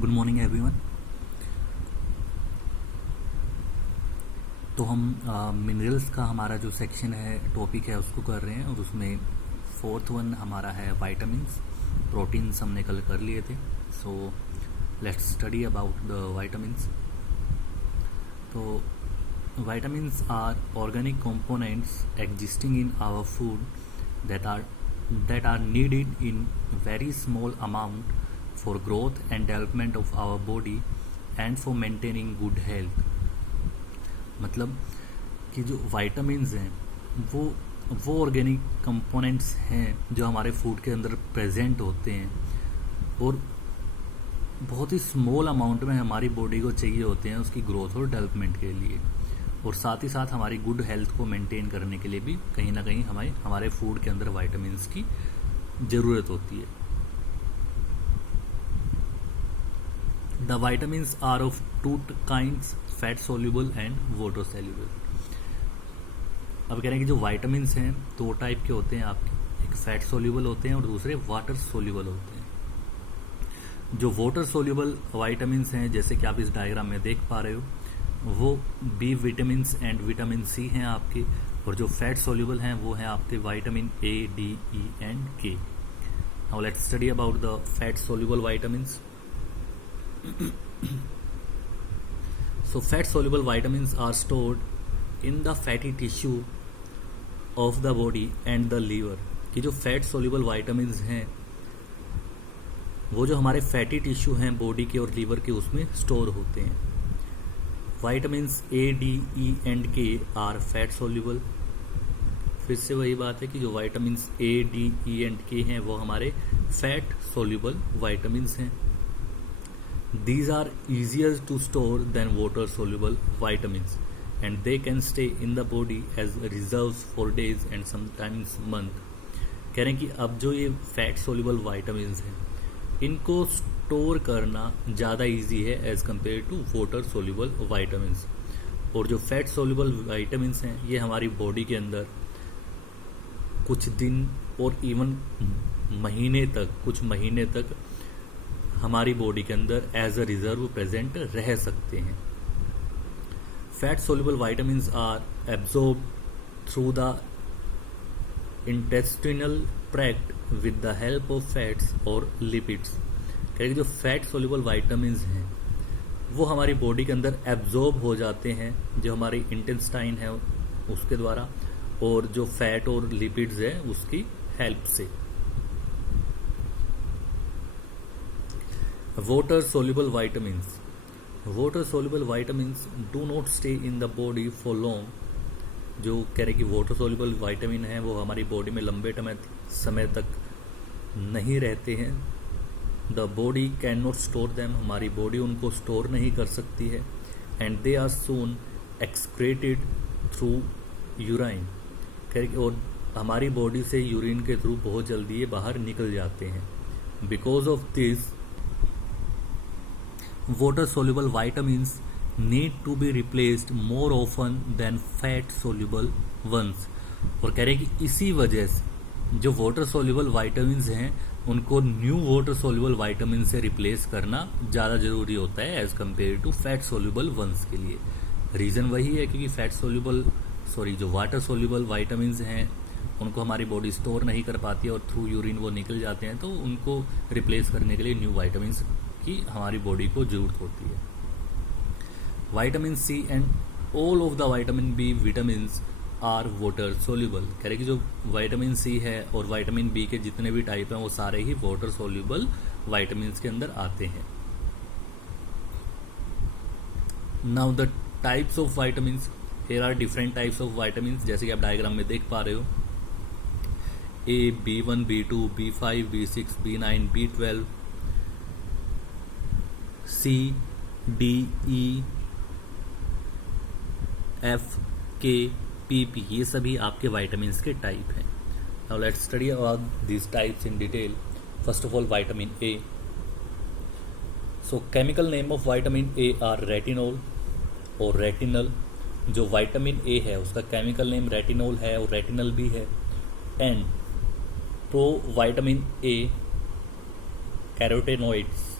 Good morning everyone. तो हम minerals का हमारा जो सेक्शन है, टॉपिक है, उसको कर रहे हैं और उसमें फोर्थ वन हमारा है वाइटामिन्स। प्रोटीन्स हमने कल कर लिए थे। So let's study about the vitamins. तो vitamins are organic components existing in our food that are needed in very small amount for growth and development of our body and for maintaining good health। मतलब कि जो vitamins हैं वो organic components हैं जो हमारे food के अंदर प्रेजेंट होते हैं और बहुत ही स्मॉल अमाउंट में हमारी बॉडी को चाहिए होते हैं उसकी ग्रोथ और डेवलपमेंट के लिए, और साथ ही साथ हमारी गुड हेल्थ को मेंटेन करने के लिए भी कहीं ना कहीं हमारे फूड के अंदर विटामिन्स की ज़रूरत होती है। The vitamins are of two kinds, fat soluble and water soluble. अब कह रहे हैं कि जो विटामिन्स हैं दो टाइप के होते हैं आपके, एक फैट सोल्यूबल होते हैं और दूसरे वाटर सोल्यूबल होते हैं। जो वाटर सोल्यूबल विटामिन्स हैं, जैसे कि आप इस डायग्राम में देख पा रहे हो, वो B vitamins and vitamin C हैं आपके, और जो फैट सोल्यूबल हैं वो हैं आपके vitamin A, D, E and K. Now let's study about the fat soluble vitamins. So fat soluble vitamins are stored in the fatty tissue of the body and the liver. कि जो fat soluble vitamins हैं वो जो हमारे fatty tissue हैं body के और liver के, उसमें स्टोर होते हैं। Vitamins A, D, E and K are fat soluble. फिर से वही बात है कि जो vitamins A, D, E and K हैं वो हमारे फैट सोल्यूबल विटामिन्स हैं। These are easier to store than water soluble vitamins and they can stay in the body as reserves for days and sometimes month। कह रहे हैं कि अब जो ये फैट सोल्यूबल vitamins हैं इनको स्टोर करना ज़्यादा इजी है as compare to water soluble vitamins। और जो फैट सोल्यूबल vitamins हैं ये हमारी बॉडी के अंदर कुछ दिन और इवन कुछ महीने तक हमारी बॉडी के अंदर एज अ रिजर्व प्रेजेंट रह सकते हैं। Fat soluble vitamins are absorb through the intestinal tract with the help of fats और लिपिड्स। कहेंगे जो फैट सोल्यूबल विटामिन्स हैं वो हमारी बॉडी के अंदर एब्जॉर्ब हो जाते हैं जो हमारी इंटेस्टाइन है उसके द्वारा, और जो फैट और लिपिड्स है उसकी हेल्प से। Water soluble vitamins. Water soluble vitamins do not stay in the body for long. जो कह रहे कि वाटर सोल्यूबल विटामिन है वो हमारी बॉडी में लंबे समय तक नहीं रहते हैं। The body can not store them, हमारी बॉडी उनको स्टोर नहीं कर सकती है। And they are soon excreted through urine. और हमारी बॉडी से यूरिन के थ्रू बहुत जल्दी ये बाहर निकल जाते हैं। Because of this water soluble vitamins need to be replaced more often than fat soluble ones। और कह रहे हैं कि इसी वजह से जो वाटर सोल्यूबल vitamins हैं उनको न्यू वाटर सोल्यूबल vitamins से रिप्लेस करना ज़्यादा ज़रूरी होता है as compare to fat soluble ones के लिए। रीज़न वही है क्योंकि जो वाटर सोल्यूबल vitamins हैं उनको हमारी बॉडी स्टोर नहीं कर पाती है और थ्रू यूरिन वो निकल जाते हैं, तो उनको रिप्लेस करने के लिए न्यू vitamins की हमारी बॉडी को जरूरत होती है। Vitamin C and all of the vitamin B vitamins are water soluble. कह रहे कि जो विटामिन सी है और विटामिन बी के जितने भी टाइप हैं वो सारे ही वाटर सोल्यूबल विटामिन्स के अंदर आते हैं। Now the types of vitamins, here are different types of vitamins जैसे कि आप डायग्राम में देख पा रहे हो। ए, B1, B2, B5, B6, B9, B12, C, D, E, F, K, PP, ये सभी आपके विटामिन्स के टाइप हैं। Now let's study about this types in detail. First of all vitamin A. So chemical name of vitamin A R retinol और retinal. जो vitamin A है उसका chemical name retinol है और रेटिनल भी है। And pro vitamin A carotenoids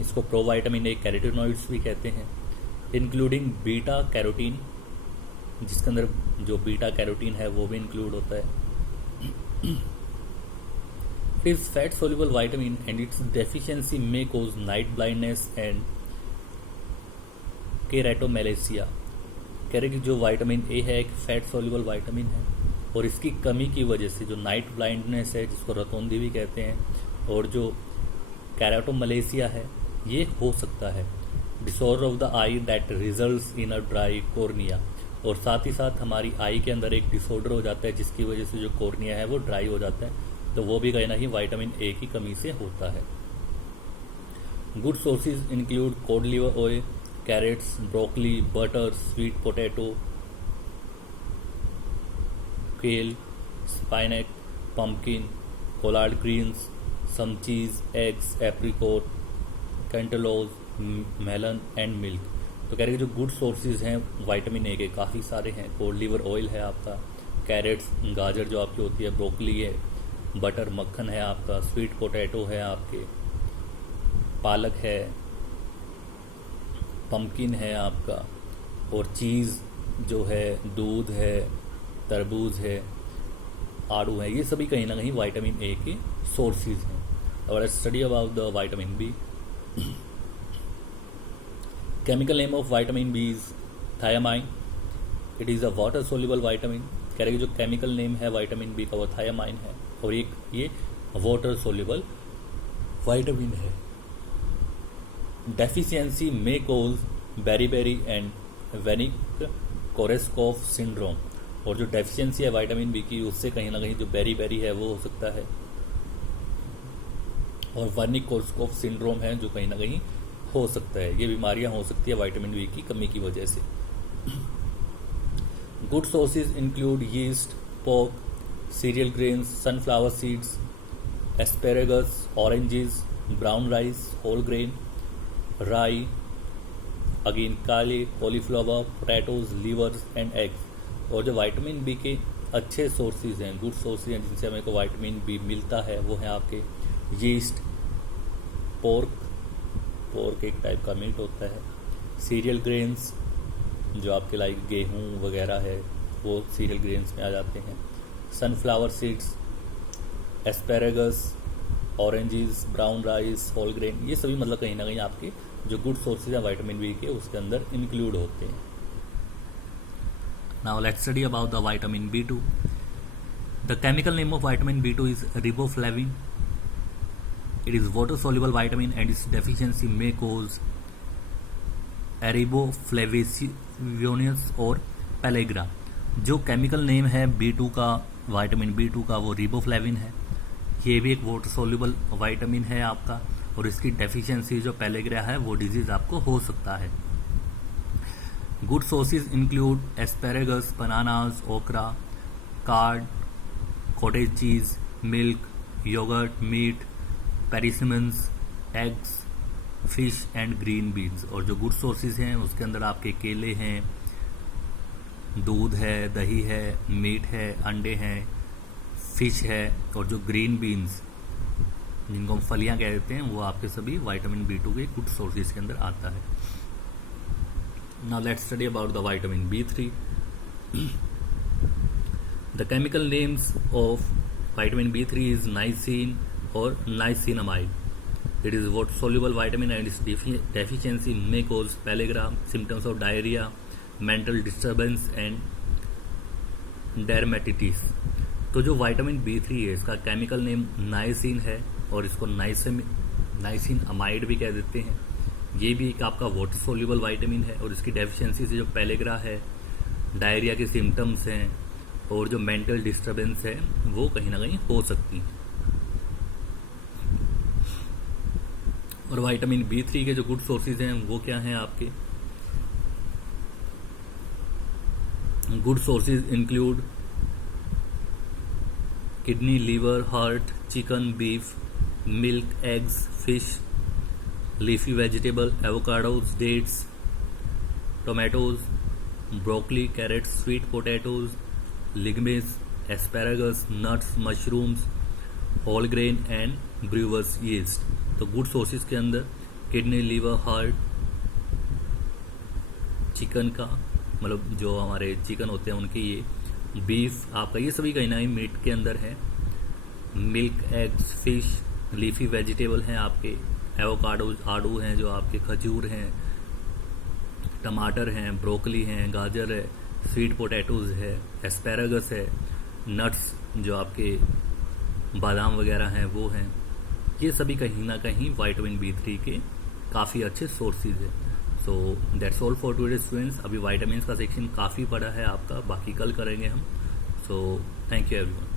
इसको प्रोवाइटामिन ए carotenoids भी कहते हैं, इंक्लूडिंग बीटा कैरोटीन, जिसके अंदर जो बीटा कैरोटीन है वो भी इंक्लूड होता है। It is fat soluble vitamin and its deficiency may cause night blindness and keratomalacia. कह रहे कि जो वाइटामिन ए है एक फैट सोल्यूबल वाइटामिन है और इसकी कमी की वजह से जो नाइट ब्लाइंडनेस है, जिसको रतौंधी भी कहते हैं, और जो कैराटोमेलेसिया है ये हो सकता है। Disorder of the I that results in a dry cornea, और साथ ही साथ हमारी आई के अंदर एक डिसऑर्डर हो जाता है जिसकी वजह से जो कॉर्निया है वो ड्राई हो जाता है, तो वो भी कहीं ना कहीं वाइटामिन ए की कमी से होता है। Good sources include cod liver oil, carrots, broccoli, butter, sweet potato, kale, spinach, pumpkin, collard greens, some cheese, eggs, apricot, cantaloupe, melon and milk. तो कह रहे हैं जो गुड सोर्सेज हैं वाइटामिन ए के काफ़ी सारे हैं। कोल्ड लिवर ऑयल है आपका, कैरेट्स गाजर जो आपकी होती है, ब्रोकली है, बटर मक्खन है आपका, स्वीट पोटैटो है आपके, पालक है, पम्पकिन है आपका, और चीज़ जो है, दूध है, तरबूज है, आड़ू है, ये सभी कहीं ना कहीं वाइटामिन ए के सोर्सेज हैं। और study about the vitamin B. Chemical name of vitamin B is thiamine. It is a water soluble vitamin. कह रहे हैं जो केमिकल नेम है वाइटामिन बी का वो थायामाइन है, और एक ये वाटर सोल्यूबल वाइटामिन है। Deficiency may cause beriberi and Wernicke Korsakoff syndrome, और जो डेफिशिएंसी है वाइटामिन बी की उससे कहीं ना कहीं जो बेरीबेरी है वो हो सकता है, और वर्निक कोरेस्कॉफ सिंड्रोम है जो कहीं ना कहीं हो सकता है। ये बीमारियां हो सकती है वाइटामिन बी की कमी की वजह से। Good sources include yeast, pork, cereal grains, sunflower seeds, asparagus, oranges, brown rice, whole grain, rye, again kale, cauliflower, potatoes, livers and eggs. और जो वाइटामिन बी के अच्छे सोर्सेज हैं, गुड सोर्सेज हैं जिनसे हमें को वाइटामिन बी मिलता है, वो है आपके यीस्ट, पोर्क एक टाइप का मीट होता है, सीरियल ग्रेन्स जो आपके लाइक गेहूं वगैरह है वो सीरियल ग्रेन्स में आ जाते हैं, sunflower seeds, asparagus, oranges, brown rice, whole grain, ये सभी मतलब कहीं ना कहीं आपके जो गुड सोर्सेज हैं वाइटामिन बी के उसके अंदर इंक्लूड होते हैं। Now let's study about the vitamin B2। The chemical name of vitamin B2 is riboflavin. It is water-soluble vitamin and its deficiency may cause ariboflavinosis और पेलेग्रा। जो chemical name है B2 का, vitamin B2 का, वो riboflavin है। ये भी एक वाटर सोल्यूबल वाइटामिन है आपका, और इसकी डेफिशिएंसी जो पेलेग्रा है वो डिजीज आपको हो सकता है। Good sources include asparagus, bananas, okra, curd, cottage cheese, milk, yogurt, meat, persimmons, eggs, fish and green beans. और जो गुड सोर्सेज हैं उसके अंदर आपके केले हैं, दूध है, दही है, मीट है, अंडे हैं, फिश है, और जो ग्रीन बीन्स जिनको हम फलियां कह देते हैं वो आपके सभी वाइटामिन B2 के गुड सोर्सेज के अंदर आता है। Now let's study about the vitamin B3। The chemical names of vitamin B3 is niacin और niacinamide. It is water soluble vitamin and its deficiency may cause pellagra, symptoms of diarrhea, mental disturbance and dermatitis। तो जो vitamin B3 है इसका chemical name niacin है, और इसको niacin amide भी कह देते हैं। ये भी एक आपका वाटर सोल्यूबल वाइटामिन है, और इसकी डेफिशिएंसी से जो पेलेग्रा है, डायरिया के सिम्टम्स हैं, और जो मेंटल डिस्टर्बेंस है वो कहीं ना कहीं हो सकती हैं। और वाइटामिन B3 के जो गुड सोर्सेज हैं वो क्या हैं आपके? Good sources include kidney, liver, heart, chicken, beef, milk, eggs, fish, leafy vegetable, avocados, dates, tomatoes, broccoli, carrots, sweet potatoes, legumes, asparagus, nuts, mushrooms, whole grain and brewer's yeast. तो good sources के अंदर kidney, liver, heart, chicken का मतलब जो हमारे chicken होते हैं उनके, ये बीफ आपका, ये सभी कहीं ना कहीं मीट के अंदर है। Milk, eggs, fish, leafy vegetable हैं आपके, एवोकाडो, आड़ू हैं जो आपके, खजूर हैं, टमाटर हैं, ब्रोकली हैं, गाजर है, स्वीट पोटैटोज है, एस्पैरागस है, नट्स जो आपके बादाम वगैरह हैं वो हैं। ये सभी कहीं ना कहीं विटामिन B3 के काफ़ी अच्छे सोर्सेज है। So that's all for today students. अभी विटामिन का सेक्शन काफ़ी बड़ा है आपका, बाकी कल करेंगे हम। So thank you everyone.